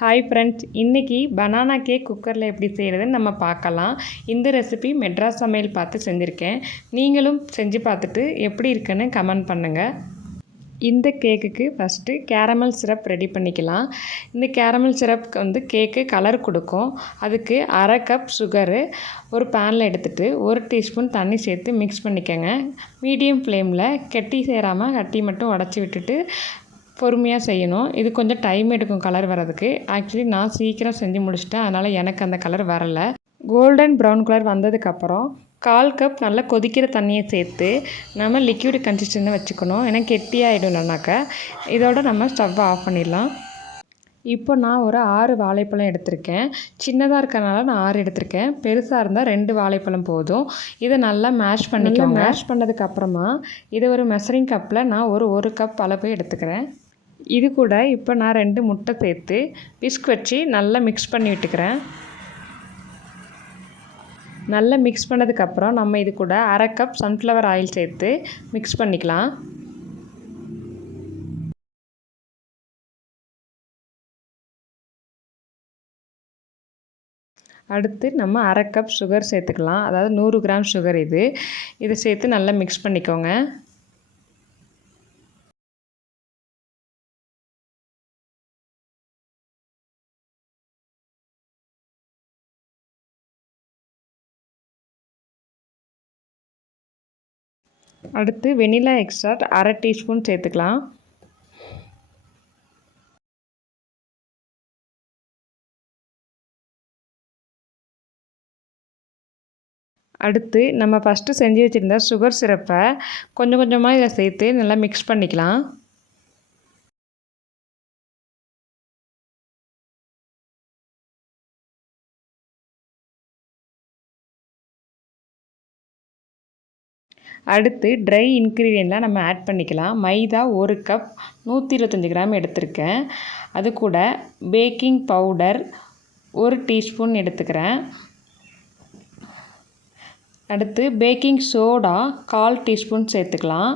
Hi friends, இன்றைக்கி banana cake குக்கரில் எப்படி செய்கிறதுன்னு நம்ம பார்க்கலாம். இந்த ரெசிபி மெட்ராஸ் சமையல் பார்த்து செஞ்சுருக்கேன். நீங்களும் செஞ்சு பார்த்துட்டு எப்படி இருக்குன்னு கமெண்ட் பண்ணுங்கள். இந்த கேக்குக்கு ஃபஸ்ட்டு கேரமல் சிரப் ரெடி பண்ணிக்கலாம். இந்த கேரமல் சிரப்புக்கு கேக்கு கலர் கொடுக்கும். அதுக்கு அரை கப் சுகரு ஒரு பேனில் எடுத்துகிட்டு 1 டீஸ்பூன் தண்ணி சேர்த்து மிக்ஸ் பண்ணிக்கோங்க. மீடியம் ஃப்ளேமில் கட்டி சேராமல் கட்டி மட்டும் உடச்சி விட்டுட்டு பொறுமையாக செய்யணும். இது கொஞ்சம் டைம் எடுக்கும் கலர் வரதுக்கு. ஆக்சுவலி நான் சீக்கிரம் செஞ்சு முடிச்சிட்டேன், அதனால் எனக்கு அந்த கலர் வரலை. கோல்டன் ப்ரௌன் கலர் வந்ததுக்கப்புறம் 1/4 கப் நல்லா கொதிக்கிற தண்ணியை சேர்த்து நம்ம லிக்விட் கன்சிஸ்டன்சி வச்சுக்கணும். ஏன்னா கெட்டியாகிடும்னாக்கா இதோட நம்ம ஸ்டவ்வை ஆஃப் பண்ணிடலாம். இப்போ நான் ஒரு 6 வாழைப்பழம் எடுத்திருக்கேன். சின்னதாக இருக்கிறனால நான் 6 எடுத்திருக்கேன். பெருசாக இருந்தால் 2 வாழைப்பழம் போதும். இதை நல்லா மேஷ் பண்ணிக்கோங்க. மேஷ் பண்ணதுக்கப்புறமா இதை ஒரு மெஷரிங் கப்பில் நான் ஒரு கப் அளவு எடுத்துக்கிறேன். இது கூட இப்போ நான் 2 முட்டை சேர்த்து விஸ்க் வச்சு நல்லா மிக்ஸ் பண்ணி விட்டுக்கிறேன். நல்லா மிக்ஸ் பண்ணதுக்கப்புறம் நம்ம இது கூட அரை கப் சன்ஃப்ளவர் ஆயில் சேர்த்து மிக்ஸ் பண்ணிக்கலாம். அடுத்து நம்ம அரை கப் சுகர் சேர்த்துக்கலாம். அதாவது 100 கிராம் சுகர் இதை சேர்த்து நல்லா மிக்ஸ் பண்ணிக்கோங்க. அடுத்து வெனிலா எக்ஸ்ட்ராக்ட் அரை டீஸ்பூன் சேர்த்துக்கலாம். அடுத்து நம்ம ஃபஸ்ட்டு செஞ்சு வச்சுருந்த சுகர் சிரப்பை கொஞ்சம் கொஞ்சமாக இதில் சேர்த்து நல்லா மிக்ஸ் பண்ணிக்கலாம். அடுத்து ட்ரை இன்க்ரீடியண்ட்லாம் நம்ம ஆட் பண்ணிக்கலாம். மைதா 1 கப் 125 கிராம் எடுத்திருக்கேன். அது கூட பேக்கிங் பவுடர் 1 டீஸ்பூன் எடுத்துக்கிறேன். அடுத்து பேக்கிங் சோடா 1/4 டீஸ்பூன் சேர்த்துக்கலாம்.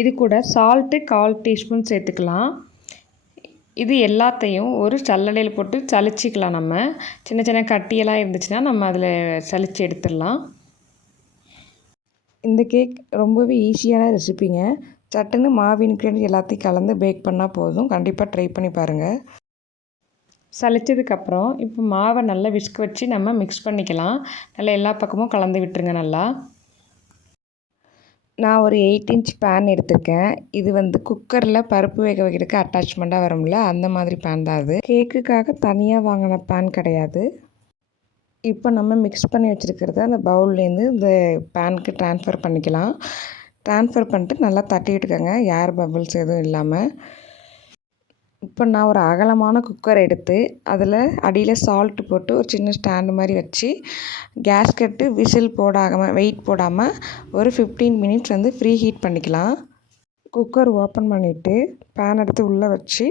இது கூட சால்ட்டு 1/4 டீஸ்பூன் சேர்த்துக்கலாம். இது எல்லாத்தையும் ஒரு சல்லடையில் போட்டு சலிச்சிக்கலாம். நம்ம சின்ன சின்ன கட்டியெல்லாம் இருந்துச்சுன்னா நம்ம அதில் சலித்து எடுத்துடலாம். இந்த கேக் ரொம்பவே ஈஸியான ரெசிபிங்க. சட்டுன்னு மாவு இன்க்ரீடியன்ட் எல்லாத்தையும் கலந்து பேக் பண்ணால் போதும். கண்டிப்பாக ட்ரை பண்ணி பாருங்கள். சலிச்சதுக்கப்புறம் இப்போ மாவை நல்லா விஸ்க் வச்சு நம்ம மிக்ஸ் பண்ணிக்கலாம். நல்லா எல்லா பக்கமும் கலந்து விட்டுருங்க. நல்லா நான் ஒரு 8 இன்ச் பேன் எடுத்திருக்கேன். இது குக்கரில் பருப்பு வேக வைக்கிறதுக்கு அட்டாச்மெண்ட்டாக வரும்ல, அந்த மாதிரி பேன் தான் அது. கேக்குக்காக தனியாக வாங்கின பேன் கிடையாது. இப்போ நம்ம மிக்ஸ் பண்ணி வச்சுருக்கிறத அந்த பவுல்லேருந்து இந்த பேனுக்கு ட்ரான்ஸ்ஃபர் பண்ணிக்கலாம். ட்ரான்ஸ்ஃபர் பண்ணிட்டு நல்லா தட்டி விட்டுக்கோங்க, ஏர் பபிள்ஸ் எதுவும் இல்லாமல். இப்போ நான் ஒரு அகலமான குக்கர் எடுத்து அதில் அடியில் சால்ட்டு போட்டு ஒரு சின்ன ஸ்டாண்டு மாதிரி வச்சு கேஸ்கெட்டு விசில் போடாமல் வெயிட் போடாமல் ஒரு 15 மினிட்ஸ் ஃப்ரீ ஹீட் பண்ணிக்கலாம். குக்கர் ஓப்பன் பண்ணிவிட்டு பேன் எடுத்து உள்ளே வச்சு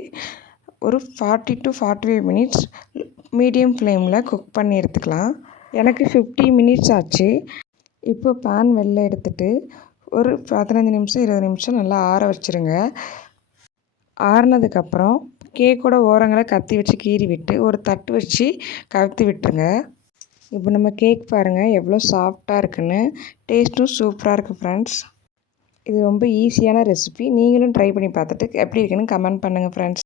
ஒரு 40 to 45 மினிட்ஸ் மீடியம் ஃப்ளேமில் குக் பண்ணி எடுத்துக்கலாம். எனக்கு 50 மினிட்ஸ் ஆச்சு. இப்போ பேன் வெளில எடுத்துகிட்டு ஒரு 15 நிமிஷம் 20 நிமிஷம் நல்லா ஆற வச்சுருங்க. ஆறுனதுக்கப்புறம் கேக்கோட ஓரங்களை கத்தி வச்சு கீறி விட்டு ஒரு தட்டு வச்சு கவுத்தி விட்டுருங்க. இப்போ நம்ம கேக் பாருங்கள் எவ்வளோ சாஃப்டாக இருக்குன்னு. டேஸ்ட்டும் சூப்பராக இருக்குது ஃப்ரெண்ட்ஸ். இது ரொம்ப ஈஸியான ரெசிபி. நீங்களும் ட்ரை பண்ணி பார்த்துட்டு எப்படி இருக்குன்னு கமெண்ட் பண்ணுங்கள் ஃப்ரெண்ட்ஸ்.